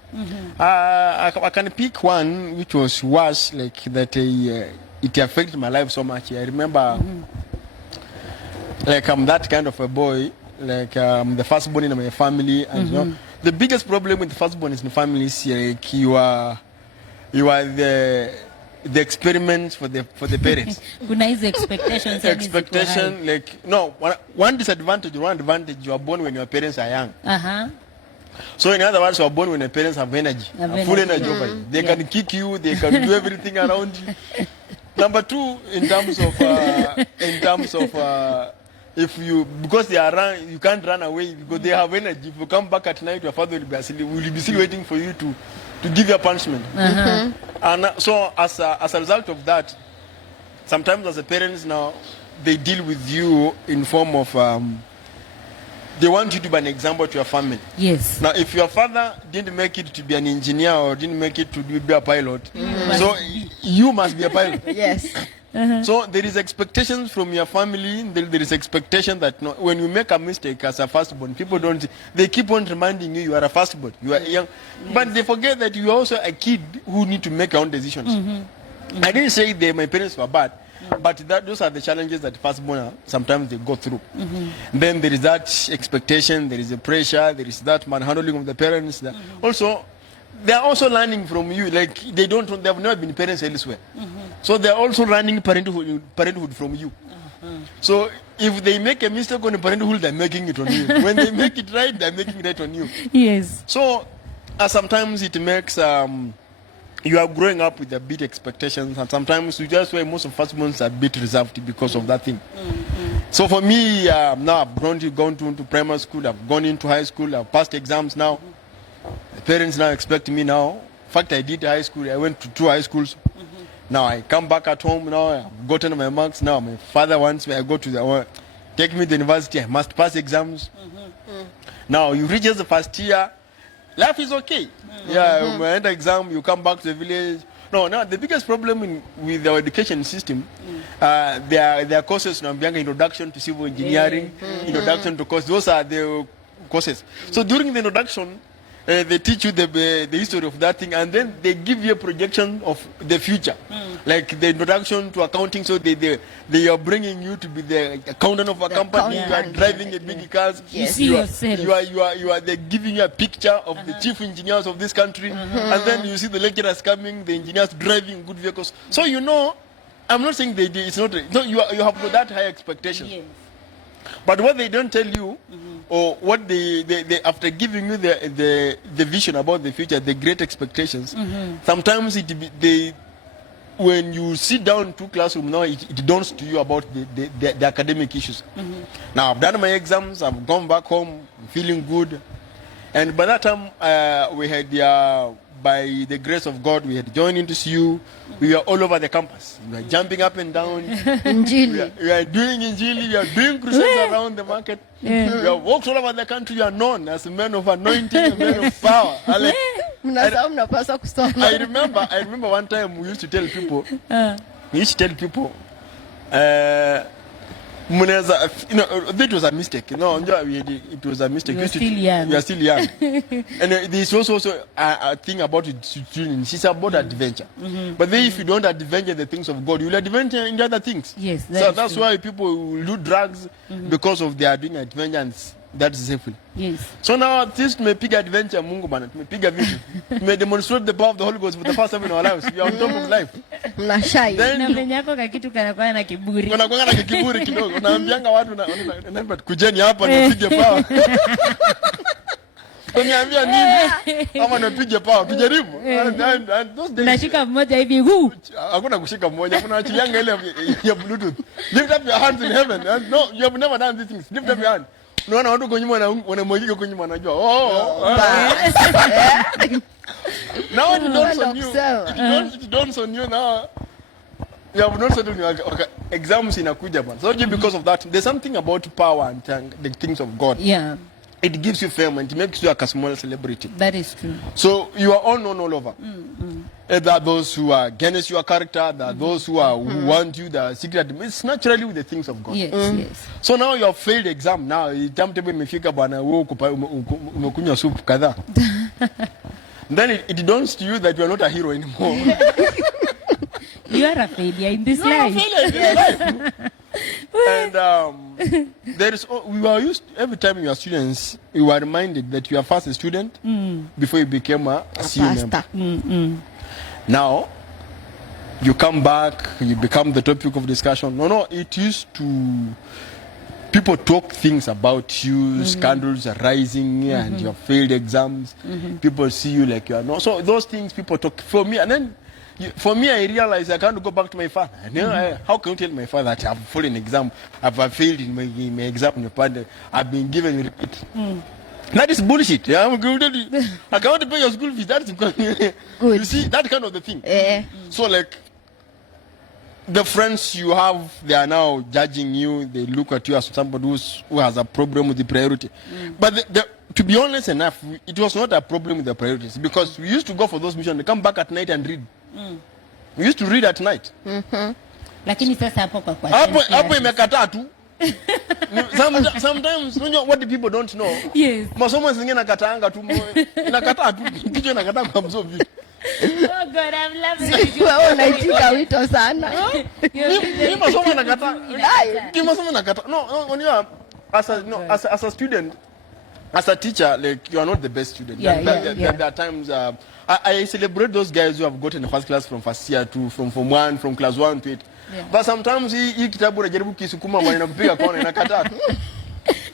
I can pick one which was worse, like that. It affected my life so much. I remember, like I'm that kind of a boy. Like I'm the firstborn in my family, and you know, the biggest problem with the firstborn in the family is like you are the experiment for the parents. Kuna hizo expectations. Expectation, like no, one disadvantage, one advantage, you are born when your parents are young. So in other words, you are born when your parents have energy, full energy over you. They can kick you, they can do everything around you. Number two, in terms of if you, because they are you can't run away because they have energy. If you come back at night, your father will be still waiting for you to give you a punishment. And so as a result of that, sometimes as a parents now, they deal with you in form of they want you to be an example to your family. Yes. Now, if your father didn't make it to be an engineer or didn't make it to be a pilot, so you must be a pilot. Yes. So there is expectations from your family. There is expectation that when you make a mistake as a firstborn, people don't. They keep on reminding you are a firstborn. You are young, but they forget that you are also a kid who need to make your own decisions. I didn't say my parents were bad, but those are the challenges that firstborn sometimes they go through. Then there is that expectation. There is a pressure. There is that manhandling of the parents. Also, they are also learning from you. Like they have never been parents elsewhere. So they are also learning parenthood from you. So if they make a mistake on parenthood, they're making it on you. When they make it right, they're making it right on you. Yes. So sometimes it makes you are growing up with a bit expectations, and sometimes you just why most of firstborns are a bit reserved because of that thing. So for me, now I've gone to primary school, I've gone into high school, I've passed exams now. The parents now expect me now. In fact, I did high school. I went to 2 high schools. Now I come back at home. Now I've gotten my marks. Now my father wants me. I go to take me to the university. I must pass exams. Now you reach the first year. Life is okay. Yeah, you end exam. You come back to the village. No, the biggest problem with our education system, there are courses. Introduction to civil engineering, introduction to courses. Those are the courses. So during the introduction, they teach you the history of that thing, and then they give you a projection of the future, like the introduction to accounting. So they are bringing you to be the accountant of a company. You are driving a big cars. You see yourself. They're giving you a picture of the chief engineers of this country, and then you see the lecturers coming, the engineers driving good vehicles. So I'm not saying it's not. No, you have got that high expectation. Yes. But what they don't tell you, or what they after giving you the vision about the future, the great expectations, sometimes when you sit down to classroom now, it dawns to you about the academic issues. Now I've done my exams, I've gone back home, feeling good, and by that time we had by the grace of God, we had joined into CU. We were all over the campus. We were jumping up and down. Injili. We are doing Injili. We are doing crusades around the market. We have walked all over the country. We are known as men of anointing, men of power. I remember one time we used to tell people, that was a mistake. No, it was a mistake. We are still young. And there's also a thing about it. It's about adventure. But then if you don't adventure the things of God, you will adventure in the other things. Yes, that's why people will do drugs because of they are doing adventure, and that's sinful. Yes. So now at least tumepiga adventure Mungu bana, tumepiga vitu. Tume demonstrate the power of the Holy Ghost for the first time in our lives. We are on top of life. Mnashai. Na venye yako kakitu kanakuwa na kiburi. Kanakuwa na kiburi kidogo. Unaambianga watu na kujeni hapa nipige power. Uniambia nini? Ama nipige power. Tujaribu. Nashika mmoja hivi huu. Hakuna kushika mmoja. Kuna achilianga ile ya Bluetooth. Lift up your hands in heaven. No, you have never done these things. Lift up your hand. Unaona watu kwenye wanamwagika kwenye wanajua. Now it dawns on you. It dawns on you now. You have not settled your exams inakuja bwana. So because of that, there's something about power and the things of God. Yeah. It gives you fame and it makes you like a small celebrity. That is true. So you are all known all over. There are those who are against your character. There are those who are who want you. The secret. It's naturally with the things of God. Yes, yes. So now you have failed exam. Now timetable imefika bwana, wewe umekunywa soup kadhaa. Then it dawns to you that you are not a hero anymore. You are a failure in this You are a life. failure in this life. And there is, we are used, every time you are students, you are reminded that you are first a student before you became a CU member. Now, you come back, you become the topic of discussion. No, it used to, people talk things about you, scandals are rising, and you have failed exams. People see you like you are not. So those things people talk for me, and then for me, I realize I can't go back to my father. How can you tell my father that I've fallen exam, I've failed in my exam, I've been given repeat? That is bullshit. Yeah, I'm good. I can't pay your school fees. That's good. You see, that kind of the thing. So like, the friends you have, they are now judging you. They look at you as somebody who has a problem with the priority. But to be honest enough, it was not a problem with the priorities, because we used to go for those missions. They come back at night and read. We used to read at night. Lakini sasa hapo kwa hapo imekataa tu. Sometimes you know what the people don't know. Yes. Masomo zingine nakataanga tu. Nakataa tu. Kichwa nakataa kwa absorb. Oh God, I'm loving it. Wewe unaitika wito sana. Mimi masomo nakataa. Mimi masomo nakataa. No, when you are as a student, as a teacher, like, you are not the best student. There are times I celebrate those guys who have gotten a first class from first year to from Form 1, from class 1 to 8. But sometimes hii kitabu unajaribu kisukuma mwana inakupiga kona inakataa.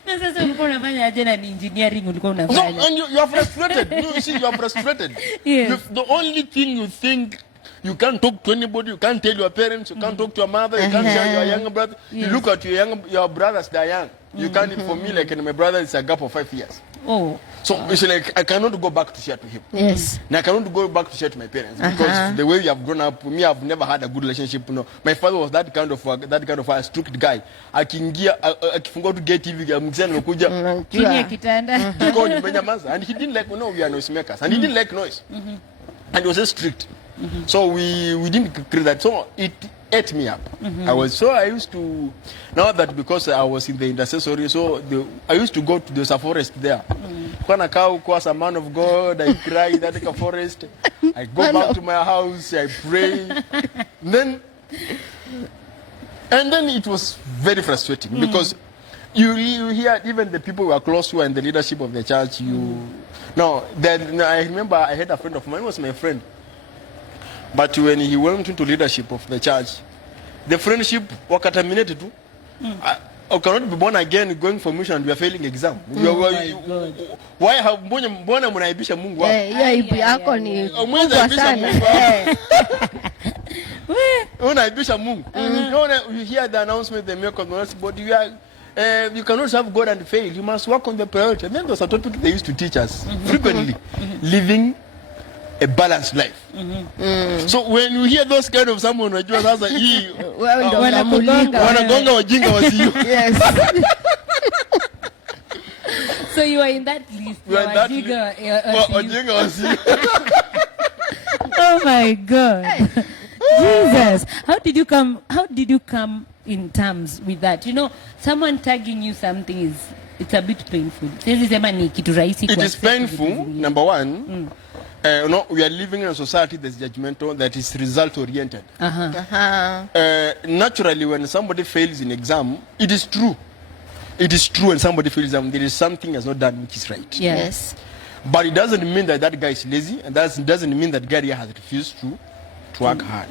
Na sasa ulikuwa unafanya aje na engineering ulikuwa So unafanya? and you are frustrated. You see, you are frustrated. Yes. The only thing you think, you can't talk to anybody, you can't tell your parents, you can't talk to your mother, you can't tell your younger brother. You look at your brothers, they are young. You can't, for me, like, and my brother, it's a gap of 5 years. Oh. So it's like, I cannot go back to share to him. Yes. And I cannot go back to share to my parents, because the way we have grown up, me, I've never had a good relationship. You know, my father was that kind of a strict guy. Akifungua to get TV, mkisema nimekuja Chini ya kitanda. because nimenyamaza, and he didn't like, we are noise makers, and he didn't like noise, and he was just strict. So we didn't create that. So it ate me up. I used to, now that because I was in the intercessory, so I used to go to there's a forest there. When I come as a man of God, I cry in that forest. I go back to my house, I pray. And then it was very frustrating, because you hear even the people who are close to and the leadership of the church. I remember I had a friend of mine, was my friend. But when he went into leadership of the church, the friendship was terminated too. I cannot be born again going for mission and we are failing exam. Why have mbona mnaibisha Mungu hapo? Hiyo ibu yako ni kubwa sana. Unaibisha Mungu. You hear the announcement they make on the but you cannot serve God and fail. You must work on the priority. And then there's a topic they used to teach us frequently, living a balanced life. So when you hear those kind of someone, unajua sasa hii wewe ndio unamulika. Wanagonga wajinga wasio. Yes. So you are in that list. You are in that list. Wajinga wasio. Oh my God. Jesus. How did you come in terms with that? You know, someone tagging you something it's a bit painful. It is painful, number one. We are living in a society that's judgmental, that is result oriented. Naturally, when somebody fails in exam, it is true. It is true when somebody fails exam, there is something has not done which is right. Yes. But it doesn't mean that guy is lazy, and that doesn't mean that guy has refused to work hard.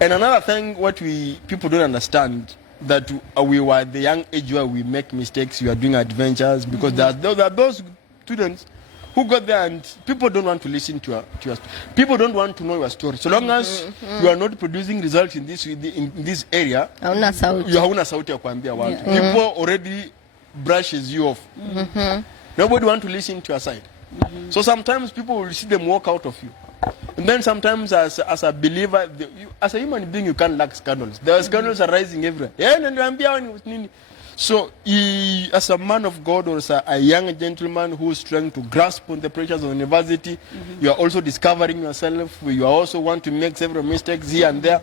And another thing, what people don't understand, that we were the young age where we make mistakes, we are doing adventures, because there are those students who got there, and people don't want to listen to your people don't want to know your story. So long as you are not producing results in this area, hauna sauti. You hauna sauti ya kuambia watu. People already brushes you off. Nobody want to listen to your side. So sometimes people will see them walk out of you. And then sometimes as a believer, as a human being, you can't lack scandals. There are scandals arising everywhere. So as a man of God or as a young gentleman who is trying to grasp on the pressures of university, you are also discovering yourself. You also want to make several mistakes here and there.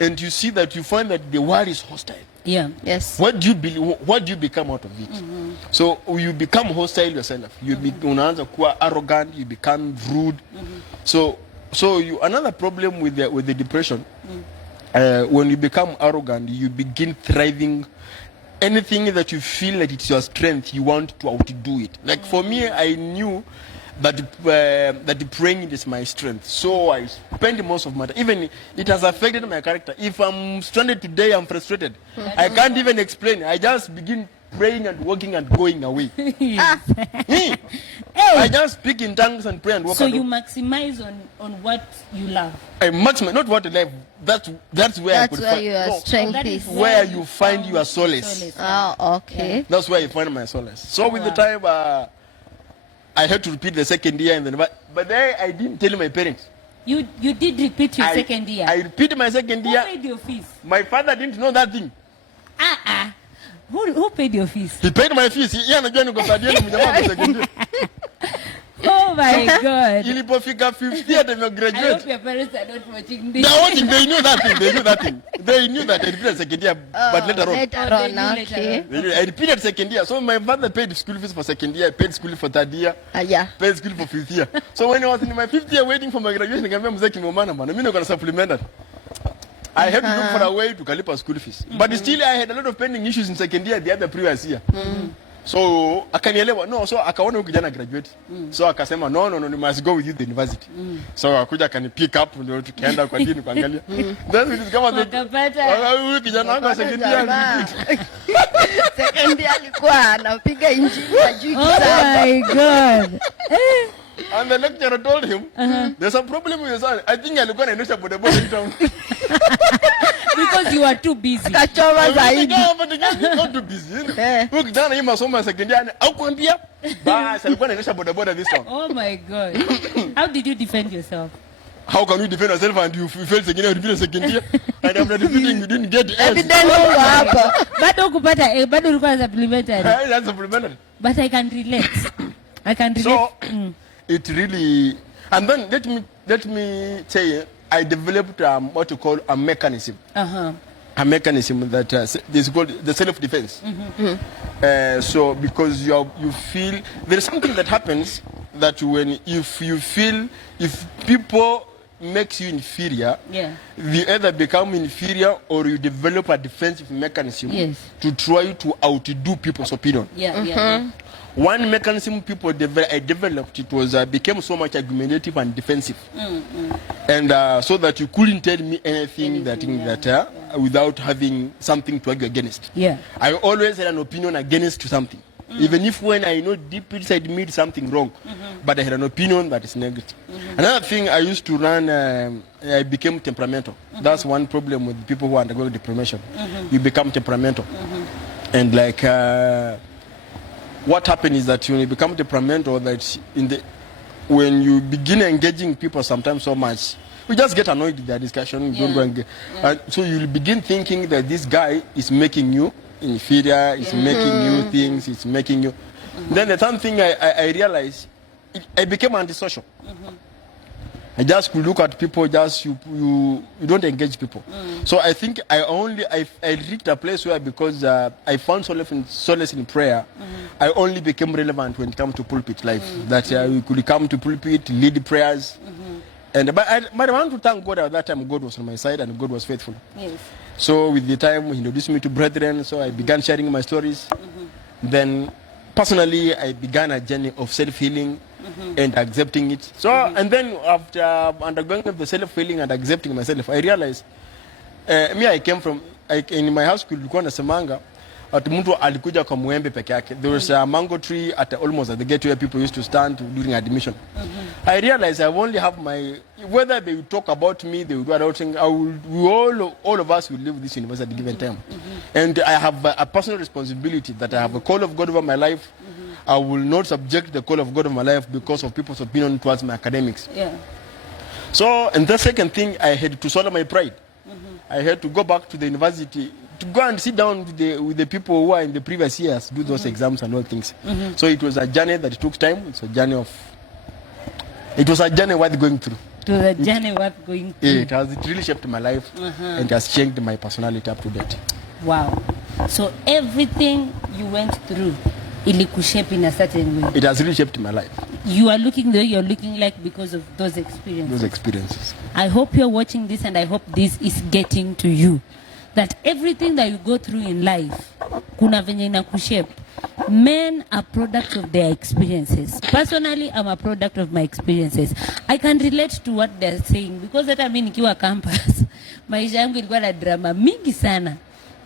And you see that you find that the world is hostile. Yeah. Yes. What do you become out of it? So you become hostile yourself. You unaanza kuwa arrogant, you become rude. So another problem with the depression, when you become arrogant, you begin thriving. Anything that you feel like it's your strength, you want to outdo it. Like for me, I knew that praying is my strength. So I spend most of my time. Even it has affected my character. If I'm stranded today, I'm frustrated. I can't even explain. I just begin praying and walking and going away. Me, I just speak in tongues and pray and walk. So and you maximize on what you love. I maximize, not what I love. That's where I That's could where find. your strength that is. is Where you find your solace. Oh, okay. That's where I find my solace. So with the time, I had to repeat the second year, and then but then I didn't tell my parents. You did repeat your second year. I repeated my second Who year. paid your fees? My father didn't know that thing. Who paid your fees? He paid my fees. Yeye anajua niko sadiani mjamaa kwa second year. Oh my God. Ilipofika 50 year time I graduate. hope your parents are not watching this. They're watching. They knew that thing. They knew that I repeated second year, but later on. Later Oh, they on, knew later okay. on. I repeated second year. So my father paid school fees for second year, paid school for third year, Yeah. paid school for fifth year. So when I was in my fifth year waiting for my graduation, nikamwambia mzee kimomana bana, mimi niko na supplementary. I had to look for a way to kalipa school fees. But still I had a lot of pending issues in second year the other previous year. So akanielewa, no, so akaona huyu kijana graduate. So akasema no, you must go with you to the university. So akuja akani pick up ndio tukaenda kwa dini kuangalia. Then we discovered Wakapata. huyu kijana wangu wa second year. Second year alikuwa anapiga injili ya juu Oh sana. my God. And the lecturer told him, there's a problem with your son. I think alikuwa anaendesha bodaboda in town. Because you are too busy. Kachoma zaidi. Not too busy. Eh. Huyu kijana hii masomo ya second year au kuambia basi alikuwa anaendesha bodaboda this town. Oh my God. How did you defend yourself? How can you defend yourself and you fail second year, repeat second year, and after repeating you didn't get S? Evidence uko hapo. Bado kupata bado ulikuwa supplementary. That's supplementary. But I can relate. I can relate. So it really, and then let me tell you, I developed what you call a mechanism. A mechanism that is called the self-defense. So because you feel there's something that happens that if people makes you inferior, you either become inferior or you develop a defensive mechanism to try to outdo people's opinion. One mechanism people developed, it was became so much argumentative and defensive, and so that you couldn't tell me anything that without having something to argue against. I always had an opinion against something, even if when I know deep inside me something wrong, but I had an opinion that is negative. Another thing I used to run, I became temperamental. That's one problem with people who undergo depression. You become temperamental, and like. What happened is that when you become temperamental, that when you begin engaging people sometimes so much, you just get annoyed with their discussion. You don't go and get, so you begin thinking that this guy is making you inferior, is making you things, is making you. Then the third thing I realized, I became antisocial. I just could look at people, just you don't engage people. So I think I reached a place where, because I found solace in prayer, I only became relevant when it comes to pulpit life. That we could come to pulpit, lead prayers. But I want to thank God at that time. God was on my side and God was faithful. So with the time, He introduced me to brethren, so I began sharing my stories. Then personally, I began a journey of self-healing and accepting it. So, and then after undergoing the self-healing and accepting myself, I realized, I came from, in my house, kulikuwa nasemanga, ati mtu alikuja kwa muembe peke yake. There was a mango tree almost at the gate where people used to stand during admission. I realized I only have whether they would talk about me, they would do other things, all of us will leave this university at a given time. And I have a personal responsibility that I have a call of God over my life. I will not subject the call of God of my life because of people's opinion towards my academics. So, and the second thing, I had to swallow my pride. I had to go back to the university to go and sit down with the people who are in the previous years, do those exams and all things. So it was a journey that took time. It was a journey worth going through. To the journey worth going through. It really shaped my life and has changed my personality up to date. Wow. So everything you went through, ilikushape in a certain way. It has really shaped my life. You are looking the way you're looking like because of those experiences. I hope you're watching this, and I hope this is getting to you. That everything that you go through in life, kuna venye inakushape. Men are products of their experiences. Personally, I'm a product of my experiences. I can relate to what they're saying because hata mimi nikiwa campus, maisha yangu ilikuwa na drama mingi sana.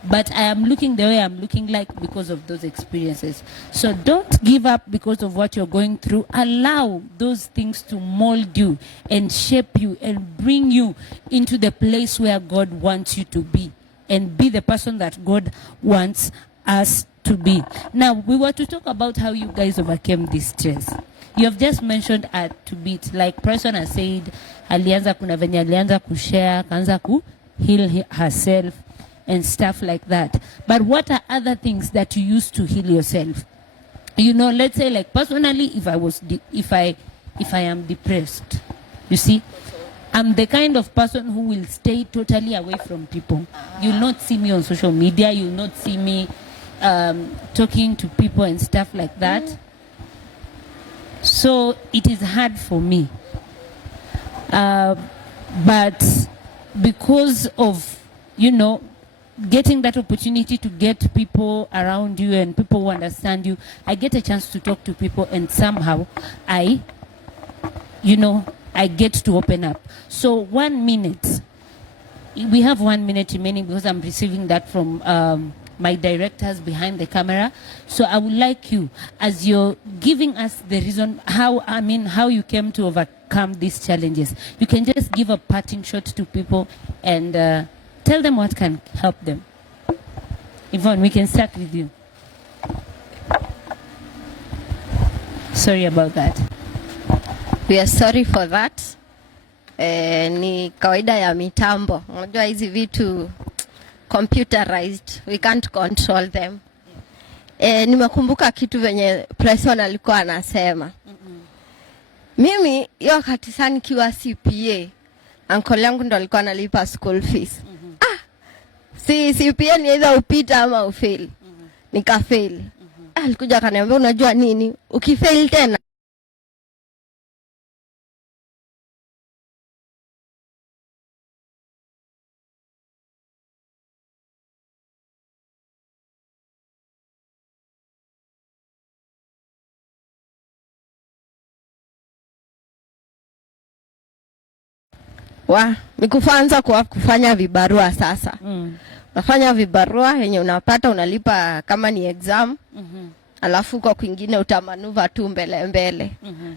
But I am looking the way I'm looking like because of those experiences. So don't give up because of what you're going through. Allow those things to mold you and shape you and bring you into the place where God wants you to be and be the person that God wants us to be. Now, we were to talk about how you guys overcame this stress. You have just mentioned to bit, like person has said, alianza kuna venye alianza kushare, kaanza ku heal herself and stuff like that. But what are other things that you use to heal yourself? You know, let's say like personally, if I am depressed, you see, I'm the kind of person who will stay totally away from people. You'll not see me on social media. You'll not see me talking to people and stuff like that. So it is hard for me. But because of, you know, getting that opportunity to get people around you and people who understand you, I get a chance to talk to people, and somehow I get to open up. So 1 minute, we have 1 minute remaining because I'm receiving that from my directors behind the camera. So I would like you, as you're giving us the reason how you came to overcome these challenges, you can just give a parting shot to people and tell them what can help them. Yvonne, we can start with you. Sorry about that. We are sorry for that. Ni kawaida ya mitambo. Unajua hizi vitu computerized. We can't control them. Nimekumbuka kitu venye Preston alikuwa anasema. Mimi hiyo wakati sana nikiwa CPA, uncle yangu ndo alikuwa analipa school fees. CPA ni either upita ama ufail. Nikafail. Alikuja akaniambia, unajua nini? Ukifail tena nikuanza kufanya vibarua sasa. Unafanya vibarua yenye unapata unalipa kama ni exam. Alafu kwa kwingine utamanuva tu mbele.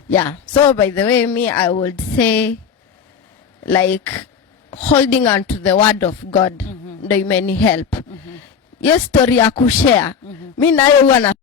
Yeah. So by the way, I would say like holding on to the word of God ndo imeni help. Yes, story ya kushare. Mimi nayo huwa na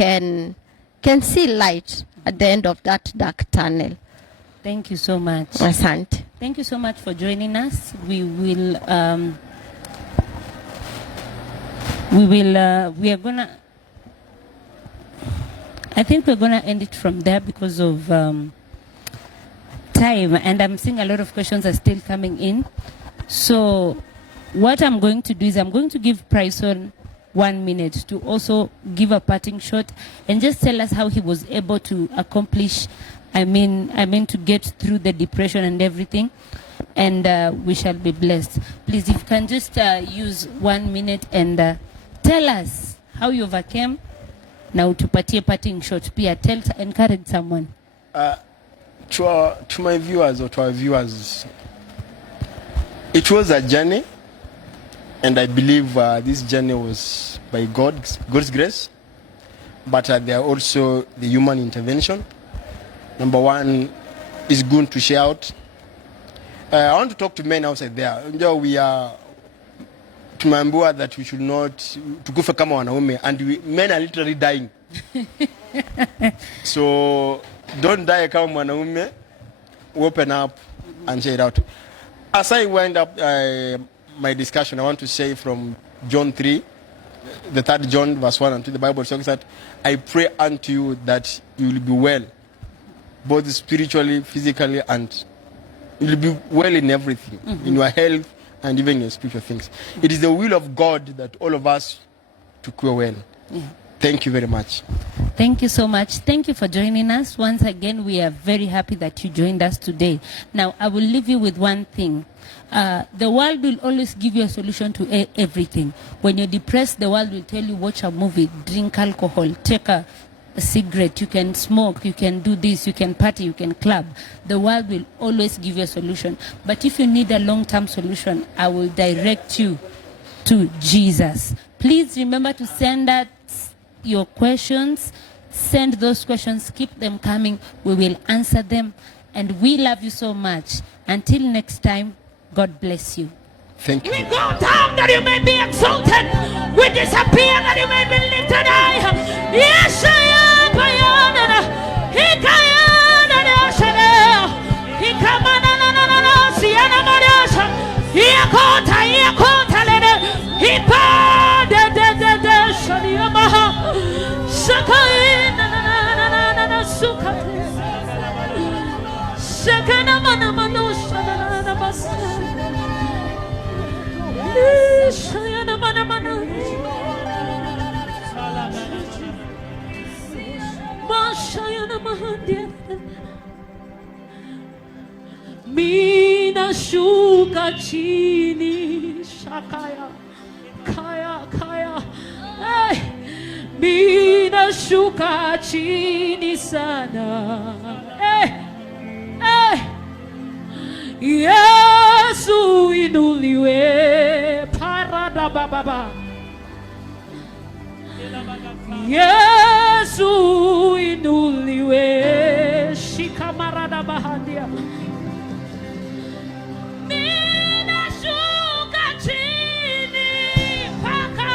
can see light at the end of that dark tunnel. Thank you so much. Asante. Thank you so much for joining us. We are gonna I think we're going to end it from there because of time, and I'm seeing a lot of questions are still coming in. So what I'm going to do is I'm going to give Bryson 1 minute to also give a parting shot and just tell us how he was able to accomplish, I mean to get through the depression and everything, and we shall be blessed. Please, if you can just use 1 minute and tell us how you overcame. Now tupatie parting shot pia, encourage someone. To my viewers or to our viewers, it was a journey, and I believe this journey was by God's grace, but there are also the human intervention. Number one is good to share out. I want to talk to men outside there. We are tumeambiwa that we should not tukufe kama wanaume, and men are literally dying. So don't die kama mwanaume. Open up and share it out. As I wind up my discussion, I want to say from John 3, the 3rd John verse 1 and 2, the Bible says that I pray unto you that you will be well, both spiritually, physically, and you will be well in everything, in your health and even in your spiritual things. It is the will of God that all of us to cure well. Thank you very much. Thank you so much. Thank you for joining us. Once again, we are very happy that you joined us today. Now, I will leave you with one thing. The world will always give you a solution to everything. When you're depressed, the world will tell you, watch a movie, drink alcohol, take a cigarette, you can smoke, you can do this, you can party, you can club. The world will always give you a solution. But if you need a long-term solution, I will direct you to Jesus. Please remember to send us your questions. Send those questions, keep them coming. We will answer them. And we love you so much. Until next time, God bless you. Thank you. We go down that you may be exalted. We disappear that you may be lifted high. Yes, I am. He Mina shuka chini shakaya kaya hey. Mina shuka chini sana hey. Hey. Yesu inuliwe parada baba Yesu inuliwe shikamarada bahadia Mina shuka chini paka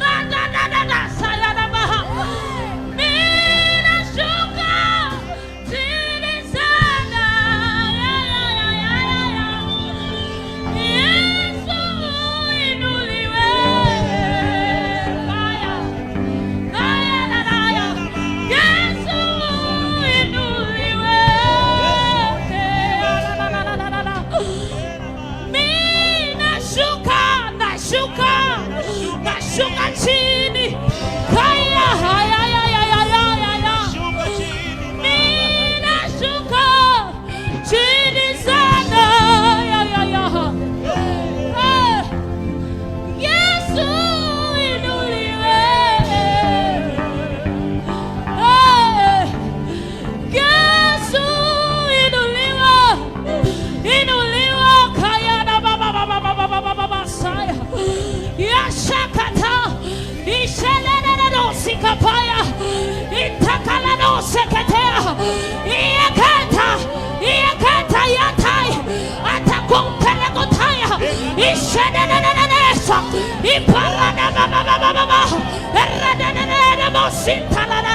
rada sayana baha Mina shuka chini sana Yesu inuliwe Yesu inuliwe nashuka chini kaya nashuka chini sana Yesu inuliwe Yesu inuliwa kaya na baba saya Yashakata Ishelena no sikapaya Itakala no seketea Iekata yatai Atakumpele kutaya Ishelena nesa Iparana baba Erradana mo sintalana